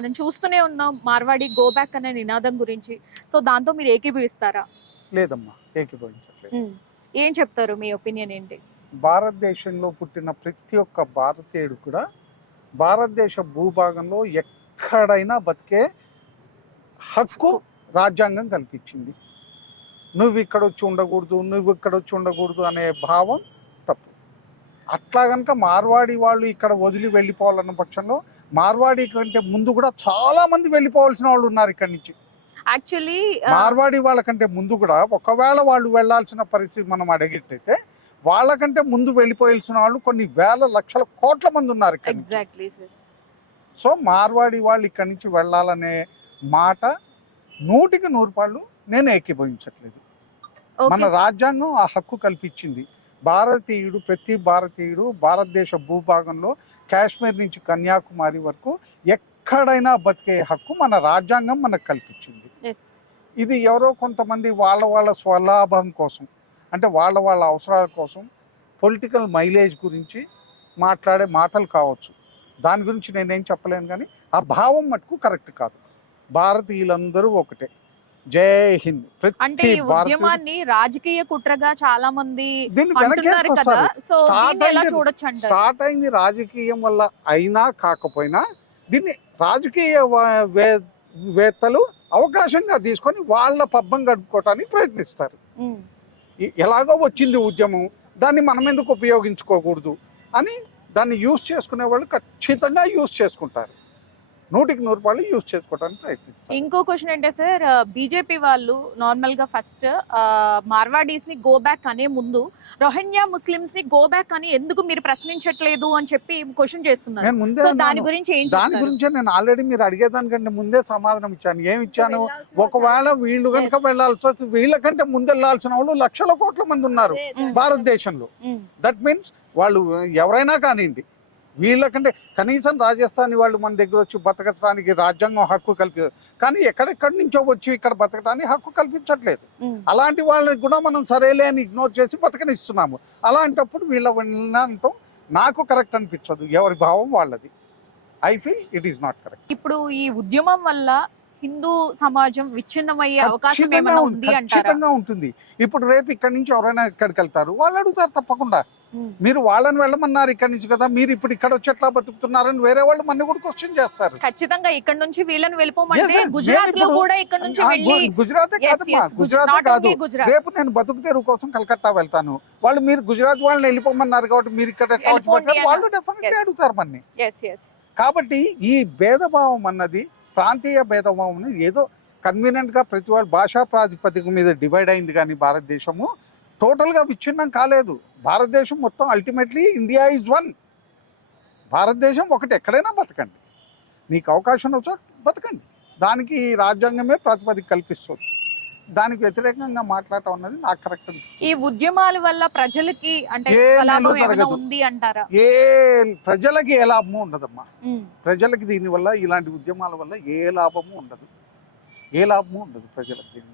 మనం చూస్తూనే ఉన్నాం మార్వాడి గో బ్యాక్ అనే నినాదం గురించి. సో దాంతో మీరు ఏకీభవిస్తారా? లేదమ్మా, ఏకీభవించట్లేదు. ఏం చెప్తారు? మీ ఒపీనియన్ ఏంటి? భారతదేశంలో పుట్టిన ప్రతి ఒక్క భారతీయుడు కూడా భారతదేశ భూభాగంలో ఎక్కడైనా బతికే హక్కు రాజ్యాంగం కల్పించింది. నువ్వు ఇక్కడ వచ్చి ఉండకూడదు, నువ్వు ఇక్కడ వచ్చి ఉండకూడదు అనే భావం తప్పు. అట్లా కనుక మార్వాడి వాళ్ళు ఇక్కడ వదిలి వెళ్ళిపోవాలన్న పక్షంలో మార్వాడి కంటే ముందు కూడా చాలా మంది వెళ్ళిపోవాల్సిన వాళ్ళు ఉన్నారు ఇక్కడి నుంచి. యాక్చువల్లీ మార్వాడి వాళ్ళకంటే ముందు కూడా ఒకవేళ వాళ్ళు వెళ్ళాల్సిన పరిస్థితి మనం అడిగేటైతే వాళ్ళకంటే ముందు వెళ్ళిపోయాల్సిన వాళ్ళు కొన్ని వేల లక్షల కోట్ల మంది ఉన్నారు ఇక్కడ. Exactly sir. సో మార్వాడి వాళ్ళు ఇక్కడి నుంచి వెళ్ళాలనే మాట 100% నేను ఏకీభవించట్లేదు. మన రాజ్యాంగం ఆ హక్కు కల్పించింది. ప్రతి భారతీయుడు భారతదేశ భూభాగంలో కాశ్మీర్ నుంచి కన్యాకుమారి వరకు ఎక్కడైనా బతికే హక్కు మన రాజ్యాంగం మనకు కల్పించింది. ఇది ఎవరో కొంతమంది వాళ్ళ స్వలాభం కోసం, అంటే వాళ్ళ అవసరాల కోసం పొలిటికల్ మైలేజ్ గురించి మాట్లాడే మాటలు కావచ్చు. దాని గురించి నేనేం చెప్పలేను, కానీ ఆ భావం మటుకు కరెక్ట్ కాదు. భారతీయులందరూ ఒకటే. జై హింద్. అంటే ఈ ఉద్యమాన్ని రాజకీయ కుట్రగా చాలా మంది స్టార్ట్ అయింది రాజకీయం వల్ల అయినా కాకపోయినా దీన్ని రాజకీయ వేత్తలు అవకాశంగా తీసుకొని వాళ్ళ పబ్బం గడుపుకోవటానికి ప్రయత్నిస్తారు. ఎలాగో వచ్చింది ఉద్యమం, దాన్ని మనం ఎందుకు ఉపయోగించుకోకూడదు అని దాన్ని యూజ్ చేసుకునే వాళ్ళు ఖచ్చితంగా యూజ్ చేసుకుంటారు. 100% యూజ్ చేసుకోవడానికి ప్రయత్నిస్తారు. ఇంకో క్వశ్చన్ ఏంటంటే సార్, బీజేపీ వాళ్ళు నార్మల్ గా ఫస్ట్ మార్వాడీస్ ని గో బ్యాక్ అనే ముందు రోహింగ్యా ముస్లిమ్స్ ని గో బ్యాక్ అని ఎందుకు మీరు ప్రశ్నించట్లేదు అని చెప్పి క్వశ్చన్ చేస్తున్నారు. దాని గురించి నేను ఆల్రెడీ మీరు అడిగేదానికంటే ముందే సమాధానం ఇచ్చాను. ఏమి ఇచ్చాను? ఒకవేళ వీళ్ళు కనుక వెళ్ళాల్సి వస్తే వీళ్ళకంటే ముందు వెళ్ళాల్సిన వాళ్ళు లక్షల కోట్ల మంది ఉన్నారు భారతదేశంలో. దట్ మీన్స్ వాళ్ళు ఎవరైనా కానివ్వండి, వీళ్ళకంటే కనీసం రాజస్థాన్ వాళ్ళు మన దగ్గర వచ్చి బతకడానికి రాజ్యాంగం హక్కు కల్పించారు, కానీ ఎక్కడెక్కడి నుంచో వచ్చి ఇక్కడ బతకడానికి హక్కు కల్పించట్లేదు. అలాంటి వాళ్ళకి కూడా మనం సరేలే అని ఇగ్నోర్ చేసి బతకనిస్తున్నాము. అలాంటప్పుడు వీళ్ళ అంటాం నాకు కరెక్ట్ అనిపించదు. ఎవరి భావం వాళ్ళది. I feel it is not correct. ఇప్పుడు ఈ ఉద్యమం వల్ల హిందూ సమాజం విచ్ఛిన్నమయ్యే అవకాశం ఏమైనా ఉంది అంటారా? ఖచ్చితంగా ఉంటుంది. ఇప్పుడు రేపు ఇక్కడి నుంచి ఎవరైనా ఎక్కడికి వెళ్తారు, వాళ్ళు అడుగుతారు తప్పకుండా, మీరు వాళ్ళని వెళ్ళమన్నారు ఇక్కడి నుంచి కదా, మీరు ఇప్పుడు ఇక్కడ వచ్చి ఎట్లా బతుకుతున్నారని వేరే వాళ్ళు మన కూడా క్వశ్చన్ చేస్తారు. ఖచ్చితంగా ఇక్కడ నుంచి వీళ్ళని వెళ్ళిపోమంటే గుజరాత్ లో కూడా ఇక్కడ నుంచి వెళ్ళి, గుజరాతే కాదమ్మా, గుజరాతే కాదు, రేపు నేను బతుకు తెరువు కోసం కలకత్తా వెళ్తాను, వాళ్ళు మీరు గుజరాత్ వాళ్ళని వెళ్ళిపోమన్నారు కాబట్టి మీరు ఇక్కడ వాళ్ళు డెఫినెట్లీ అడుగుతారు మనని. కాబట్టి ఈ భేదభావం అన్నది, ప్రాంతీయ భేదభావం అనేది ఏదో కన్వీనియంట్గా ప్రతి వాళ్ళు భాషా ప్రాతిపదిక మీద డివైడ్ అయింది, కానీ భారతదేశము టోటల్గా విచ్ఛిన్నం కాలేదు. భారతదేశం మొత్తం అల్టిమేట్లీ ఇండియా ఈజ్ వన్. భారతదేశం ఒకటి. ఎక్కడైనా బతకండి, నీకు అవకాశం వచ్చో బతకండి. దానికి రాజ్యాంగమే ప్రాతిపదిక కల్పిస్తుంది. దానికి వ్యతిరేకంగా మాట్లాడటం అన్నది నాకు కరెక్ట్. ఈ ఉద్యమాల వల్ల ప్రజలకి అంటే ఉంది అంటారా? ప్రజలకి ఏ లాభము ఉండదమ్మా. ప్రజలకి దీనివల్ల, ఇలాంటి ఉద్యమాల వల్ల ఏ లాభము ఉండదు. ప్రజలకు దీని